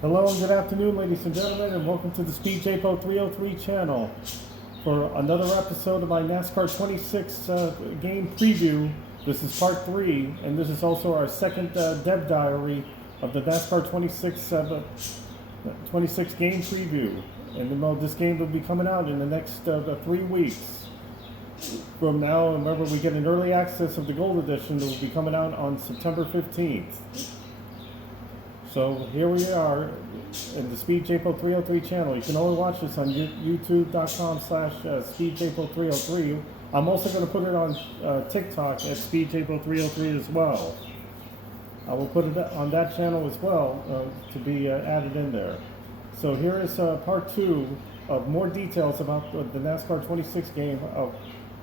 Hello and good afternoon, ladies and gentlemen, and welcome to the Speed JPO 303 channel for another episode of my NASCAR 26 game preview. This is part 3, and this is also our second dev diary of the NASCAR 26 game preview. And this game will be coming out in the next 3 weeks. From now, and remember, we get an early access of the Gold Edition that will be coming out on September 15th. So here we are in the Speed JPO 303 channel. You can only watch this on youtube.com/Speed JPO 303. I'm also going to put it on TikTok at Speed JPO 303 as well. I will put it on that channel as well to be added in there. So here is part 2 of more details about the NASCAR 26 game, of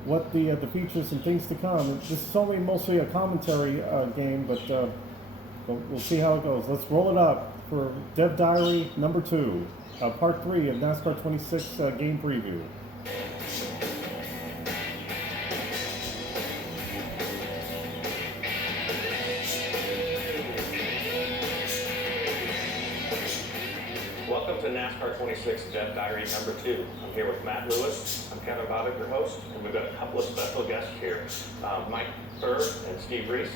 what the features and things to come. This is only mostly a commentary game, but we'll see how it goes. Let's roll it up for Dev Diary number 2, part 3 of NASCAR 26 game preview. Welcome to NASCAR 26 Dev Diary number 2. I'm here with Matt Lewis. I'm Kevin Bobbitt, your host, and we've got a couple of special guests here. Mike Bird and Steve Reese.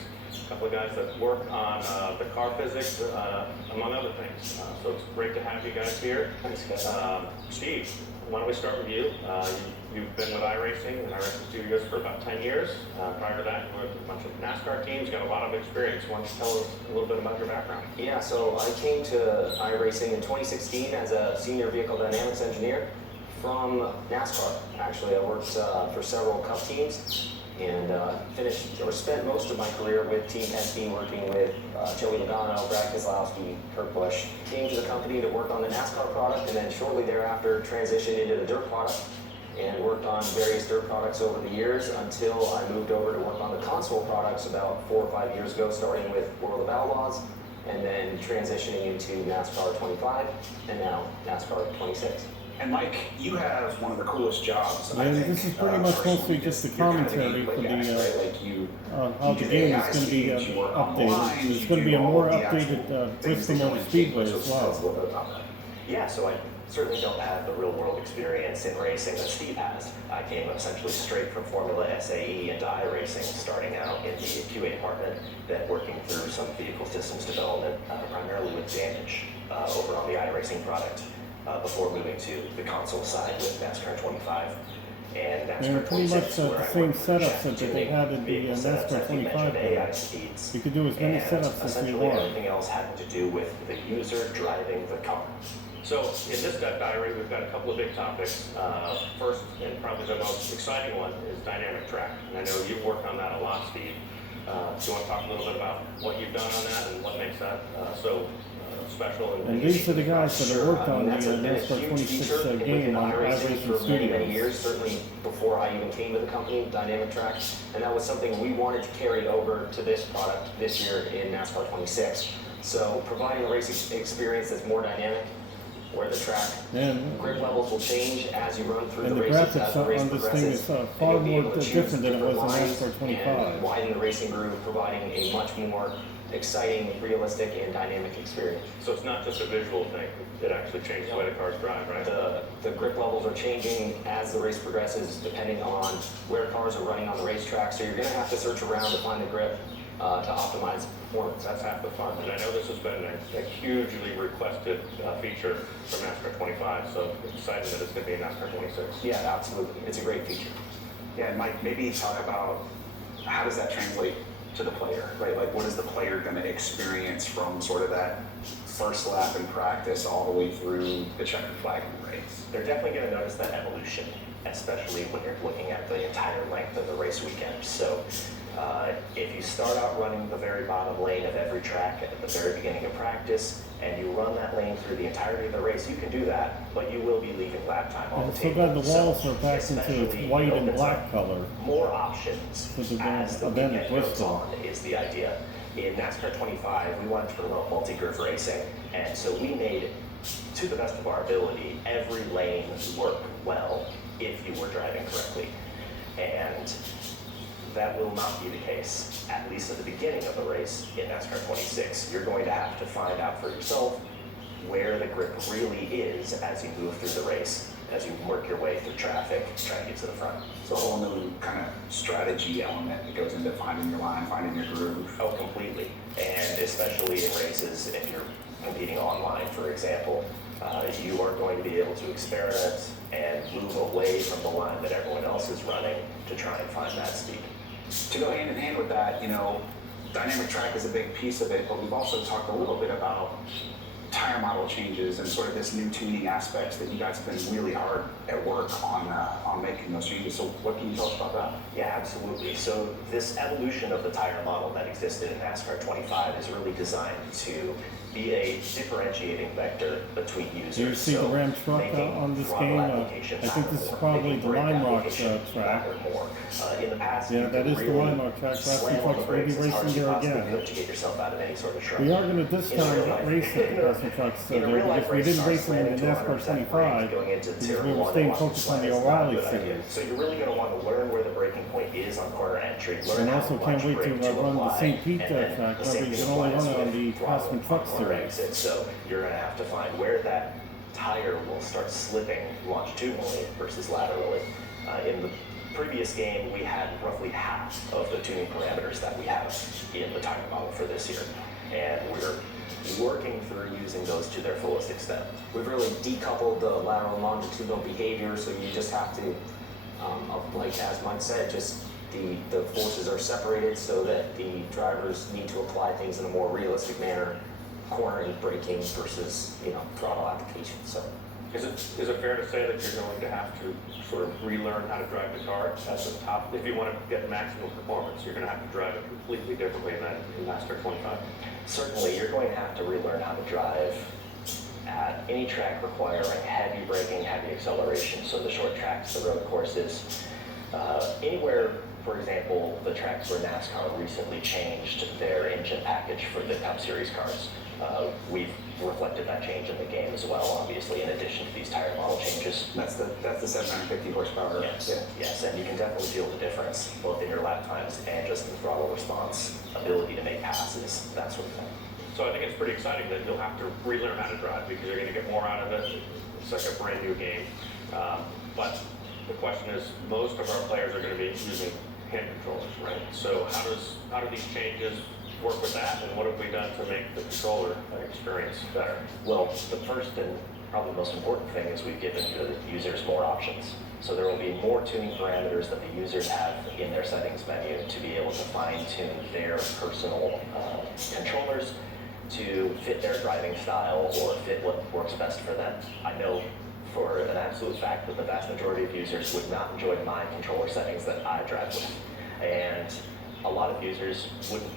A couple of guys that work on the car physics, among other things. So it's great to have you guys here. Thanks, guys. Steve, why don't we start with you? You've been with iRacing and iRacing Studios for about 10 years. Prior to that, you worked with a bunch of NASCAR teams, got a lot of experience. Why don't you tell us a little bit about your background? Yeah, so I came to iRacing in 2016 as a senior vehicle dynamics engineer from NASCAR. Actually, I worked for several Cup teams, and spent most of my career with Team Penske, working with Joey Logano, Brad Keselowski, Kurt Busch. Came to the company to work on the NASCAR product, and then shortly thereafter transitioned into the dirt product and worked on various dirt products over the years until I moved over to work on the console products about 4 or 5 years ago, starting with World of Outlaws and then transitioning into NASCAR 25 and now NASCAR 26. And Mike, you have one of the coolest jobs. And this is pretty much mostly just the commentary for the how the game is going to be updated. There's going to be a more updated Bristol Motor Speedway as well. Yeah, so I certainly don't have the real-world experience in racing that Steve has. I came essentially straight from Formula SAE into iRacing, starting out in the QA department, then working through some vehicle systems development, primarily with Vantage, over on the iRacing product. Before moving to the console side with NASCAR 25 and NASCAR 26, pretty much the same setups that tuning, they had in the NASCAR 25. AI speeds, You could do as many setups as you want. Everything else having to do with the user driving the car. So in this Dev Diary, we've got a couple of big topics. First, and probably the most exciting one, is dynamic track. And I know you've worked on that a lot, Steve. Do you want to talk a little bit about what you've done on that and what makes that so special? And these are the guys that have worked on the NASCAR 26 game on iRacing for many Studios. years, certainly before I even came to the company, dynamic track, and that was something we wanted to carry over to this product this year in NASCAR 26. So providing a race experience that's more dynamic, where the track grip levels will change as you run through the races. And the graphics on this thing is far more different than it was in NASCAR 25. Widen the racing groove, providing a much more exciting, realistic, and dynamic experience. So it's not just a visual thing, it actually changes the way the cars drive, right? The grip levels are changing as the race progresses, depending on where cars are running on the racetrack, so you're going to have to search around to find the grip to optimize performance. That's half the fun, and I know this has been a hugely requested feature from NASCAR 25, so it's exciting that it's going to be in NASCAR 26. Yeah, absolutely. It's a great feature. Yeah, and Mike, maybe talk about how does that translate to the player, right? Like, what is the player going to experience from sort of that first lap in practice all the way through the checkered flag in the race? They're definitely going to notice that evolution, especially when you're looking at the entire length of the race weekend. So if you start out running the very bottom lane of every track at the very beginning of practice, and you run that lane through the entirety of the race, you can do that, but you will be leaving lap time on the So table. glad the walls are back into its white and black color. More options With the as the event weekend at goes Bristol. on is the idea. In NASCAR 25, we wanted to promote multi-groove racing, and so we made, to the best of our ability, every lane work well if you were driving correctly. And that will not be the case, at least at the beginning of the race in NASCAR 26. You're going to have to find out for yourself where the grip really is as you move through the race, as you work your way through traffic, trying to get to the front. It's a whole new kind of strategy element that goes into finding your line, finding your groove. Oh, completely. And especially in races, if you're competing online, for example, you are going to be able to experiment and move away from the line that everyone else is running to try and find that speed. To go hand in hand with that, dynamic track is a big piece of it, but we've also talked a little bit about tire model changes and sort of this new tuning aspects that you guys have been really hard at work on making those changes. So what can you tell us about that? Yeah, absolutely. So this evolution of the tire model that existed in NASCAR 25 is really designed to be a differentiating vector between users. Do you see the Ram truck on this game? I think this is probably the Lime Rock track. In the past, yeah, that is the Lime Rock track. Last few trucks will be racing there again. To get yourself out of any sort of trouble. We are going to this time race the Western trucks there because we didn't race them in the NASCAR 25 because we were staying focused on the O'Reilly series. So you're really going to want to learn where the braking point is on corner entry. And also can't wait to run the St. Pete track. Remember, you can only run it on the Craftsman Truck series. So you're going to have to find where that tire will start slipping longitudinally versus laterally. In the previous game, we had roughly half of the tuning parameters that we have in the tire model for this year. And we're working through using those to their fullest extent. We've really decoupled the lateral and longitudinal behavior, so you just have to, like as Mike said, just the forces are separated so that the drivers need to apply things in a more realistic manner, cornering, braking versus throttle application. So, is it fair to say that you're going to have to sort of relearn how to drive the car at the top? If you want to get maximum performance, you're going to have to drive it completely differently than in NASCAR 25. Certainly, you're going to have to relearn how to drive at any track requiring heavy braking, heavy acceleration. So the short tracks, the road courses, anywhere. For example, the tracks where NASCAR recently changed their engine package for the Cup Series cars. We've reflected that change in the game as well, obviously, in addition to these tire model changes. That's the 750 horsepower. Yes, yes, and you can definitely feel the difference, both in your lap times and just in the throttle response, ability to make passes, that sort of thing. So I think it's pretty exciting that you'll have to relearn how to drive because you're going to get more out of it. It's like a brand new game. But the question is, most of our players are going to be using hand controllers, right? So how do these changes work with that, and what have we done to make the controller experience better? Well, the first and probably most important thing is we've given the users more options. So there will be more tuning parameters that the users have in their settings menu to be able to fine-tune their personal controllers to fit their driving style or fit what works best for them. I know for an absolute fact that the vast majority of users would not enjoy my controller settings that I drive with. And a lot of users wouldn't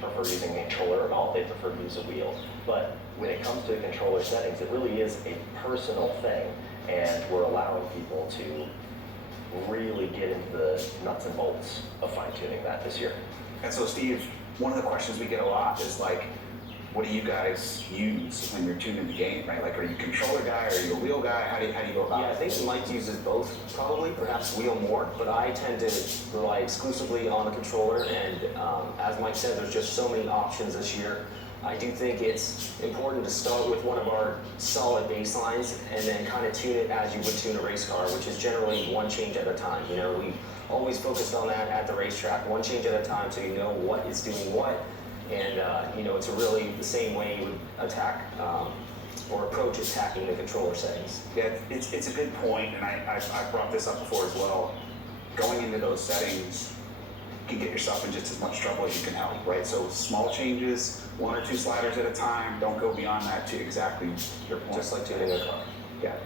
prefer using the controller at all. They prefer to use a wheel. But when it comes to controller settings, it really is a personal thing, and we're allowing people to really get into the nuts and bolts of fine-tuning that this year. And so, Steve, one of the questions we get a lot is like, what do you guys use when you're tuning the game, right? Like, are you a controller guy? Are you a wheel guy? How do you go about it? Yeah, I think Mike uses both, probably, perhaps wheel more, but I tend to rely exclusively on the controller, and as Mike said, there's just so many options this year. I do think it's important to start with one of our solid baselines and then kind of tune it as you would tune a race car, which is generally one change at a time. We always focused on that at the racetrack, one change at a time, so you know what is doing what. And, it's really the same way you would attack or approach attacking the controller settings. Yeah, it's a good point, and I've brought this up before as well. Going into those settings can get yourself in just as much trouble as you can help, right? So small changes, 1 or 2 sliders at a time, don't go beyond that to exactly your point. Just like tuning a car. Yeah.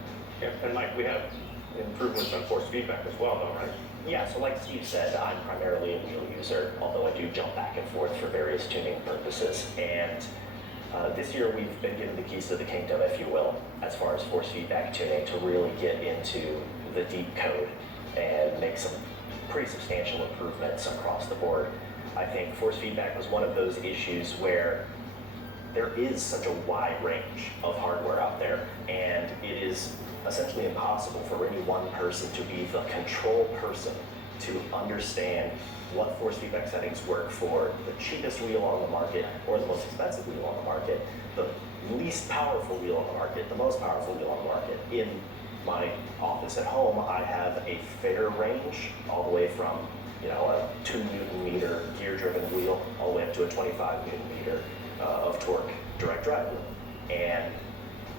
Yeah, and Mike, we have improvements on force feedback as well, though, right? Yeah, so like Steve said, I'm primarily a wheel user, although I do jump back and forth for various tuning purposes. And this year we've been given the keys to the kingdom, if you will, as far as force feedback tuning to really get into the deep code and make some pretty substantial improvements across the board. I think force feedback was one of those issues where there is such a wide range of hardware out there, and it is essentially impossible for any one person to be the control person to understand what force feedback settings work for the cheapest wheel on the market or the most expensive wheel on the market, the least powerful wheel on the market, the most powerful wheel on the market. In my office at home, I have a fair range all the way from, you know, a 2 Newton meter gear-driven wheel all the way up to a 25 Newton meter of torque direct drive wheel. And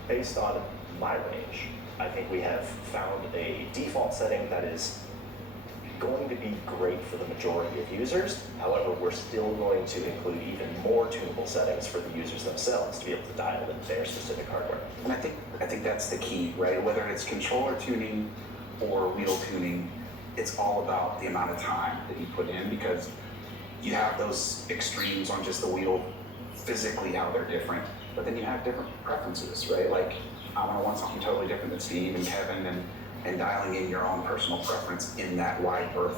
based on my range, I think we have found a default setting that is going to be great for the majority of users. However, we're still going to include even more tunable settings for the users themselves to be able to dial in their specific hardware. And I think that's the key, right? Whether it's controller tuning or wheel tuning, it's all about the amount of time that you put in, because you have those extremes on just the wheel, physically how they're different, but then you have different preferences, right? Like, I'm gonna want something totally different than Steve and Kevin, and dialing in your own personal preference in that wide berth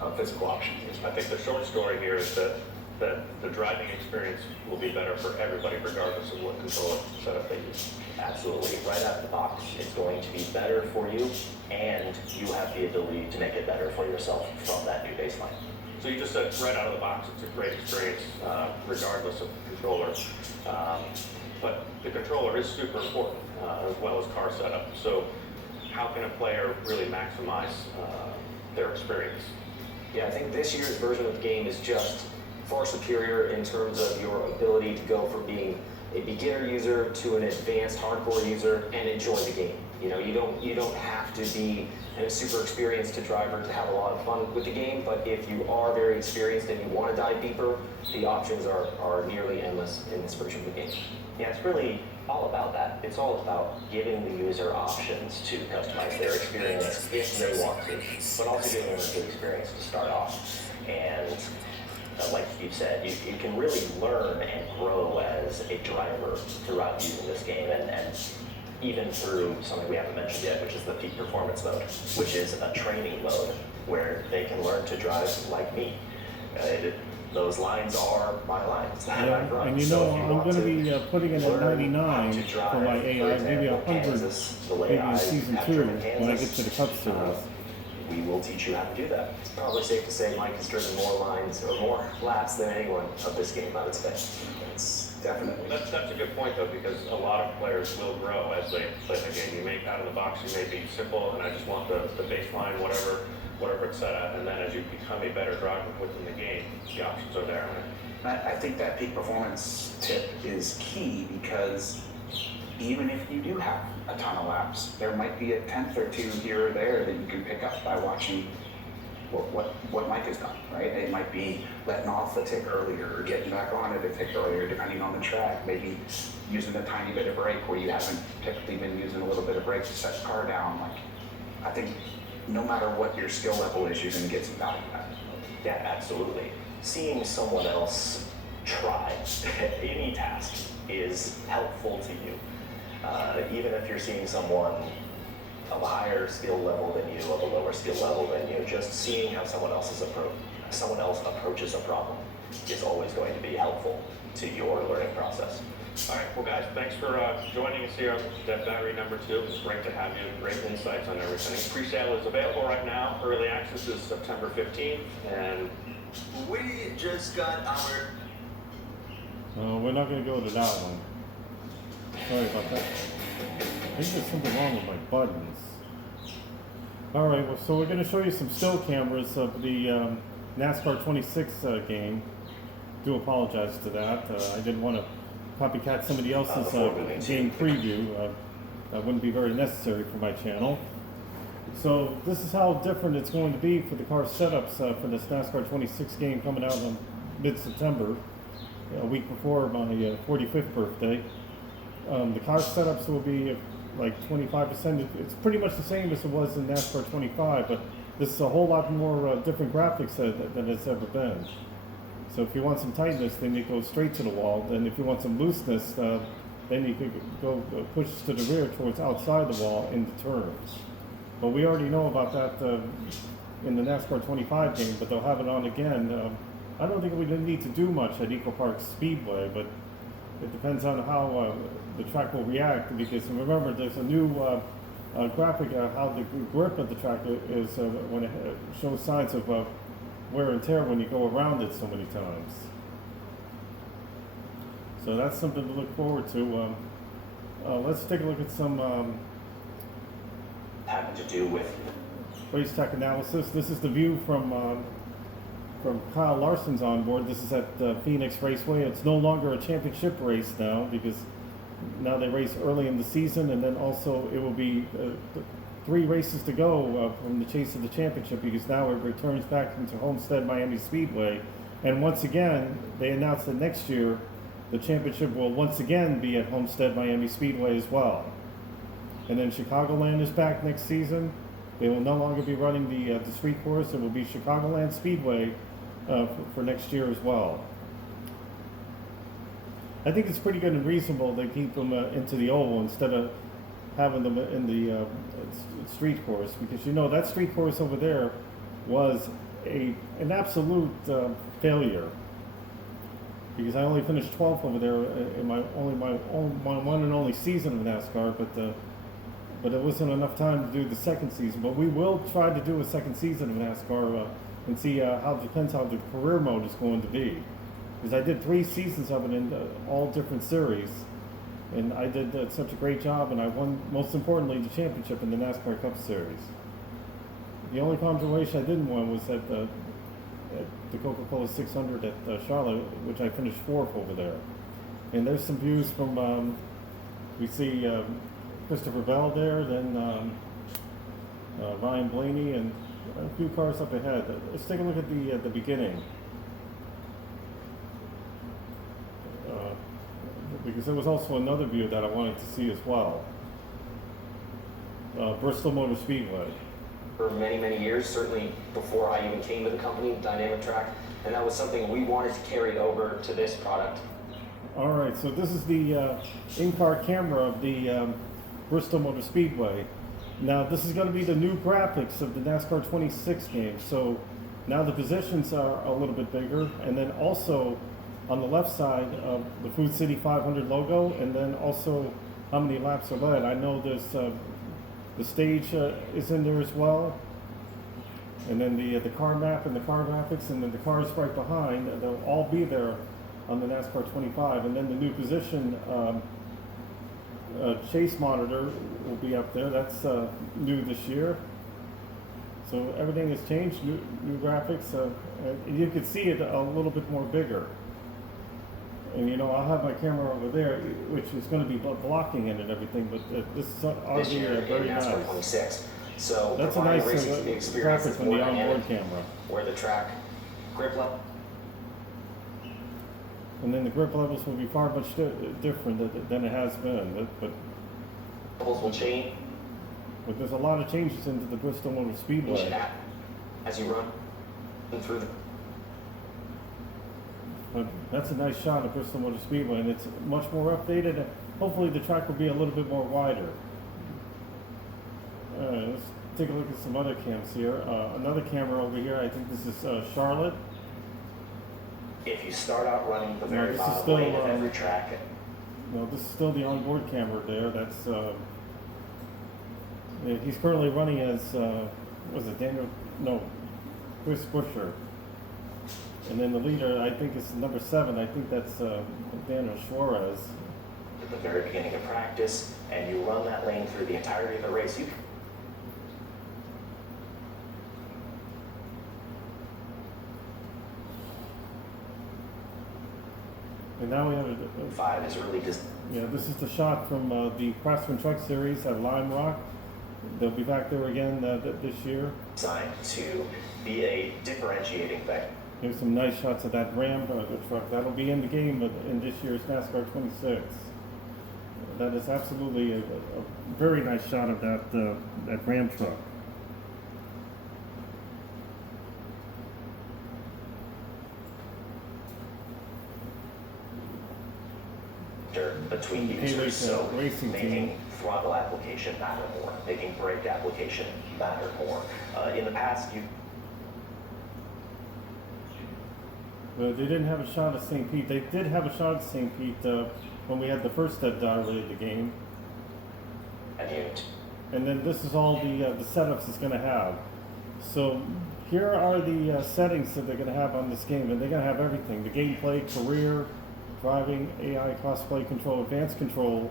of physical options. I think the short story here is that the driving experience will be better for everybody regardless of what controller setup they use. Absolutely. Right out of the box, it's going to be better for you, and you have the ability to make it better for yourself from that new baseline. So you just said right out of the box, it's a great experience regardless of controller. But the controller is super important as well as car setup. So how can a player really maximize their experience? Yeah, I think this year's version of the game is just far superior in terms of your ability to go from being a beginner user to an advanced hardcore user and enjoy the game. You know, you don't have to be a super experienced driver to have a lot of fun with the game, but if you are very experienced and you want to dive deeper, the options are nearly endless in this version of the game. Yeah, it's really all about that. It's all about giving the user options to customize their experience if they want to, but also giving them a good experience to start off. And like Steve said, you can really learn and grow as a driver throughout using this game, and even through something we haven't mentioned yet, which is the peak performance mode, which is a training mode where they can learn to drive like me. Those lines are my lines that I run. And you know, I'm going to be putting it at 99 for my AI, maybe 100 maybe in season 2 when I get to the Cup Series. We will teach you how to do that. It's probably safe to say Mike has driven more lines or more laps than anyone of this game, I would say. It's definitely. That's a good point though, because a lot of players will grow as they play the game. You make out of the box, you may be simple, and I just want the baseline, whatever it's set at, and then as you become a better driver within the game, the options are there. I think that peak performance tip is key, because even if you do have a ton of laps, there might be a 10th or 2 here or there that you can pick up by watching what Mike has done, right? It might be letting off a tick earlier or getting back on it a tick earlier, depending on the track. Maybe using a tiny bit of brake where you haven't typically been using a little bit of brake to set the car down. Like, I think no matter what your skill level is, you're going to get some value out of it. Yeah, absolutely. Seeing someone else try any task is helpful to you. Even if you're seeing someone of a higher skill level than you, of a lower skill level than you, just seeing how someone else approaches a problem is always going to be helpful to your learning process. All right, well guys, thanks for joining us here on Dev Diary number 2. It's great to have you, great insights on everything. Pre-sale is available right now. Early access is September 15th, and we just got our... We're not going to go to that one. Sorry about that. I think there's something wrong with my buttons. Alright, well, so we're going to show you some still cameras of the NASCAR 26 game. Do apologize to that. I didn't want to copycat somebody else's game preview. That wouldn't be very necessary for my channel. So this is how different it's going to be for the car setups for this NASCAR 26 game coming out in mid-September, a week before my 45th birthday. The car setups will be like 25%. It's pretty much the same as it was in NASCAR 25, but this is a whole lot more different graphics than it's ever been. So if you want some tightness, then you go straight to the wall. Then if you want some looseness, then you could go push to the rear towards outside the wall in the turns. But we already know about that in the NASCAR 25 game, but they'll have it on again. I don't think we didn't need to do much at Eco Park Speedway, but it depends on how the track will react, because remember, there's a new graphic how the grip of the tractor is when it shows signs of wear and tear when you go around it so many times. So that's something to look forward to. Let's take a look at some Having to do with race tech analysis. This is the view from Kyle Larson's onboard. This is at Phoenix Raceway. It's no longer a championship race now because now they race early in the season, and then also it will be 3 races to go from the chase of the championship because now it returns back into Homestead Miami Speedway. And once again, they announced that next year the championship will once again be at Homestead Miami Speedway as well. And then Chicagoland is back next season. They will no longer be running the street course. It will be Chicagoland Speedway for next year as well. I think it's pretty good and reasonable they keep them into the oval instead of having them in the street course, because you know that street course over there was an absolute failure. Because I only finished 12th over there in my one and only season of NASCAR, but it wasn't enough time to do the second season. But we will try to do a second season of NASCAR and see how it depends how the career mode is going to be. Because I did 3 seasons of it in all different series, and I did such a great job, and I won, most importantly, the championship in the NASCAR Cup Series. The only consolation I didn't win was at the Coca-Cola 600 at Charlotte, which I finished 4th over there. And there's some views from, we see Christopher Bell there, then Ryan Blaney, and a few cars up ahead. Let's take a look at the beginning. Because there was also another view that I wanted to see as well. Bristol Motor Speedway. For many, many years, certainly before I even came to the company, Dynamic Track, and that was something we wanted to carry over to this product. All right, so this is the in-car camera of the Bristol Motor Speedway. Now, this is going to be the new graphics of the NASCAR 26 game. So now the positions are a little bit bigger, and then also on the left side of the Food City 500 logo, and then also how many laps are led. I know there's the stage is in there as well, and then the car map and the car graphics, and then the cars right behind. They'll all be there on the NASCAR 25, and then the new position chase monitor will be up there. That's new this year. So everything has changed, new graphics, and you can see it a little bit more bigger. And you know, I'll have my camera over there, which is going to be blocking it and everything, but this is already very nice. NASCAR 26. So that's a nice graphic on the onboard camera. Where the track grip level. And then the grip levels will be far much different than it has been, but Levels will change. But there's a lot of changes into the Bristol Motor Speedway. As you run through the. But that's a nice shot of Bristol Motor Speedway, and it's much more updated, and hopefully the track will be a little bit more wider. Let's take a look at some other cams here. Another camera over here, I think this is Charlotte. if you start out running the very this is bottom still, lane of every track. No, this is still the onboard camera there. That's he's currently running as was it Daniel? No, Chris Buescher. And then the leader, I think, is number 7. I think that's Daniel Suarez. At the very beginning of practice, and you run that lane through the entirety of the race, you And now we have a 5 is really just yeah. This is the shot from the Craftsman Truck Series at Lime Rock. They'll be back there again this year. designed to be a differentiating factor. Here's some nice shots of that Ram truck. That'll be in the game in this year's NASCAR 26. That is absolutely a very nice shot of that Ram truck. Between Hey, users, so racing making team. throttle application matter more, making brake application matter more. In the past, you They didn't have a shot of St. Pete. They did have a shot of St. Pete when we had the first step diary of the game. and you and then this is all the setups it's going to have. So here are the settings that they're going to have on this game, and they're going to have everything: the gameplay, career, driving, AI, cosplay control, advanced control,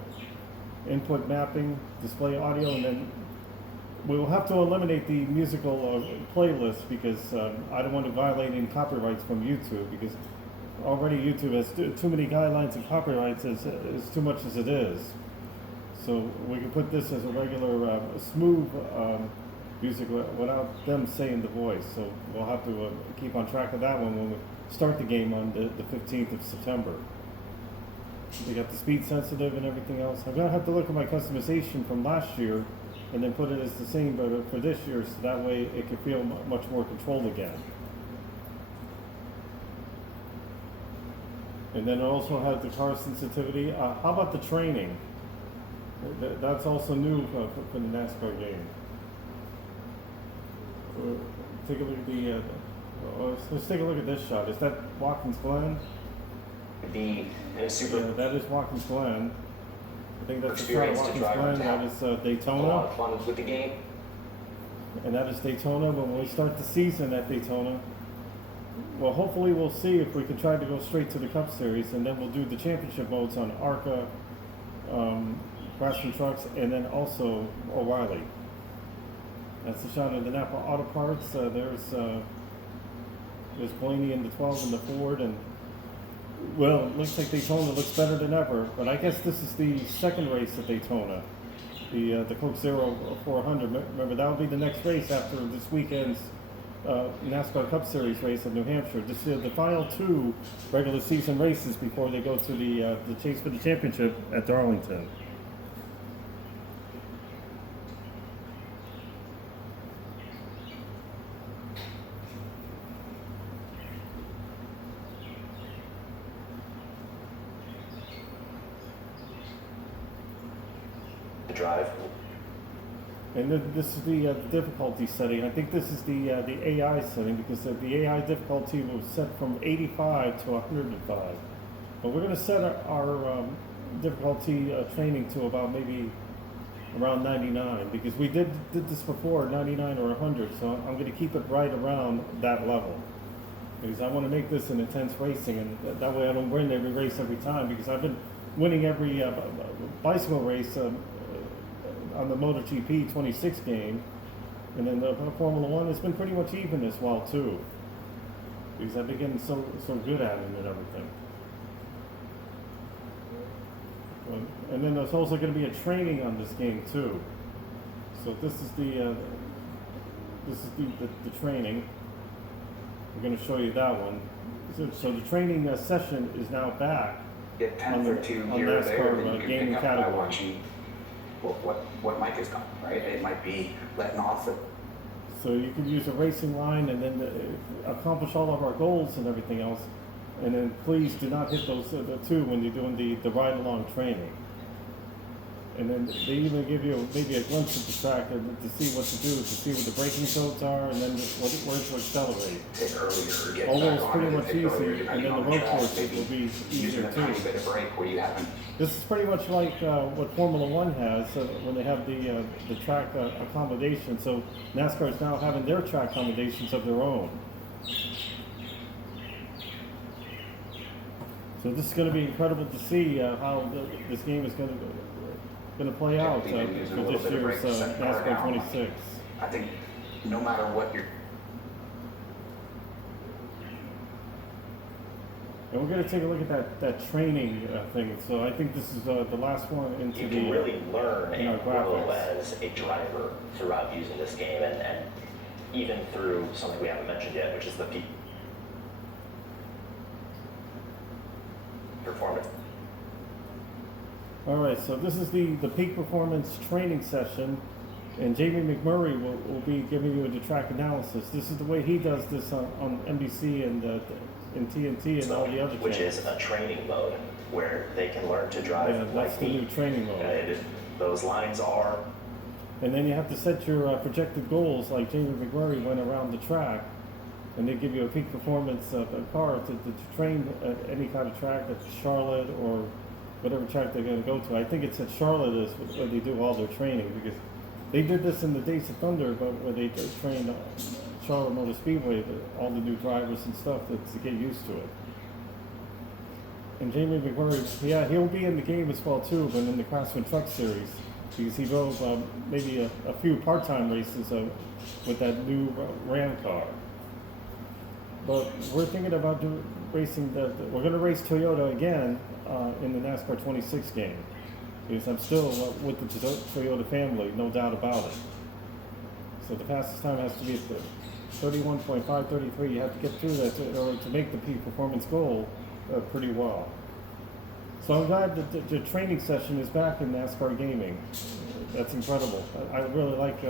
input mapping, display audio, and then we will have to eliminate the musical playlist because I don't want to violate any copyrights from YouTube, because already YouTube has too many guidelines and copyrights as too much as it is. So we can put this as a regular smooth music without them saying the voice. So we'll have to keep on track of that one when we start the game on the 15th of September. They got the speed sensitive and everything else. I'm going to have to look at my customization from last year and then put it as the same but for this year, so that way it can feel much more controlled again. And then it also has the car sensitivity. How about the training? That's also new for the NASCAR game. Take a look at the. Let's take a look at this shot. Is that Watkins Glen? Be in a super. Yeah, that is Watkins Glen. I think that's the shot of experience to Watkins drive Glen. down. That is A lot Daytona, of fun with the game. and that is Daytona. When we start the season at Daytona, well, hopefully we'll see if we can try to go straight to the Cup Series, and then we'll do the championship modes on ARCA, Craftsman Trucks, and then also O'Reilly. That's the shot of the Napa Auto Parts. There's Blaney in the 12 and the Ford, and well, it looks like Daytona looks better than ever. But I guess this is the second race at Daytona, the Coke Zero 400. Remember, that will be the next race after this weekend's NASCAR Cup Series race in New Hampshire. This is the final two regular season races before they go to the chase for the championship at Darlington. To drive. And then this is the difficulty setting. I think this is the AI setting, because the AI difficulty was set from 85 to 105. But we're going to set our difficulty training to about maybe around 99, because we did this before, 99 or 100. So I'm going to keep it right around that level, because I want to make this an intense racing, and that way I don't win every race every time, because I've been winning every bicycle race on the MotoGP 26 game, and then the Formula One has been pretty much even as well too, because I've been getting so good at it and everything. And then there's also going to be a training on this game too. So this is the training. We're going to show you that one. So the training session is now back. Get 10 on or the 2 on here or NASCAR, there, then you can gaming pick up by category. watching what Mike has done, right? It might be letting off the So you can use a racing line and then accomplish all of our goals and everything else. And then please do not hit those the two when you're doing the ride-along training. And then they even give you maybe a glimpse of the track to see what to do, to see what the braking codes are, and then where to accelerate. take earlier or get Almost back on pretty it and much take easy, earlier, and depending then the on road track, courses maybe will be using easier a tiny too. bit of break where you haven't. This is pretty much like what Formula One has when they have the track accommodation. So NASCAR is now having their track accommodations of their own. So this is going to be incredible to see how this game is going to play out Maybe using a for little this bit of year's break to set the car NASCAR down. 26. I think no matter what you're. And we're going to take a look at that training thing. So I think this is the last one into You the can really learn in our and grow graphics. as a driver throughout using this game, and even through something we haven't mentioned yet, which is the peak performance. All right, so this is the peak performance training session, and Jamie McMurray will be giving you the track analysis. This is the way he does this on NBC and TNT and all the other Which channels. is a training mode where they can learn to drive Yeah, that's like the new me. training mode. Those lines are And then you have to set your projected goals, like Jamie McMurray went around the track, and they give you a peak performance car to train at any kind of track at Charlotte or whatever track they're going to go to. I think it's at Charlotte is where they do all their training, because They did this in the Days of Thunder, but where they trained Charlotte Motor Speedway, all the new drivers and stuff to get used to it. And Jamie McMurray, yeah, he'll be in the game as well too, but in the Craftsman Truck Series, because he drove maybe a few part-time races with that new Ram car. But we're thinking about racing we're going to race Toyota again in the NASCAR 26 game, because I'm still with the Toyota family, no doubt about it. So the fastest time has to be at the 31.533. You have to get through that in order to make the peak performance goal pretty well. So I'm glad that the training session is back in NASCAR gaming. That's incredible. I really like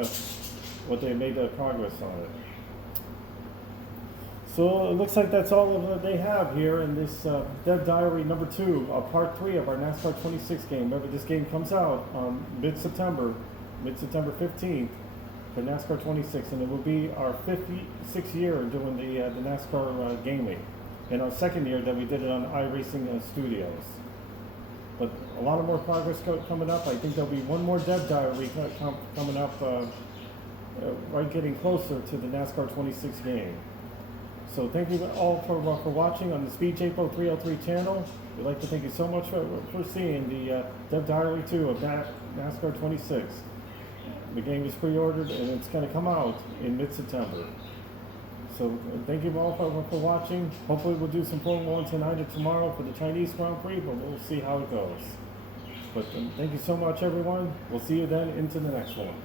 what they made progress on it. So it looks like that's all of what they have here in this Dev Diary number 2, part 3 of our NASCAR 26 game. Remember, this game comes out on mid-September 15th for NASCAR 26, and it will be our 56th year doing the NASCAR gaming, and our second year that we did it on iRacing Studios. But a lot of more progress coming up. I think there'll be one more Dev Diary coming up, right getting closer to the NASCAR 26 game. So thank you all for watching on the Speed J-Pro 303 channel. We'd like to thank you so much for seeing the Dev Diary 2 of NASCAR 26. The game is pre-ordered and it's going to come out in mid-September. So thank you all for watching. Hopefully we'll do some Formula 1 tonight or tomorrow for the Chinese Grand Prix, but we'll see how it goes. But thank you so much, everyone. We'll see you then into the next one.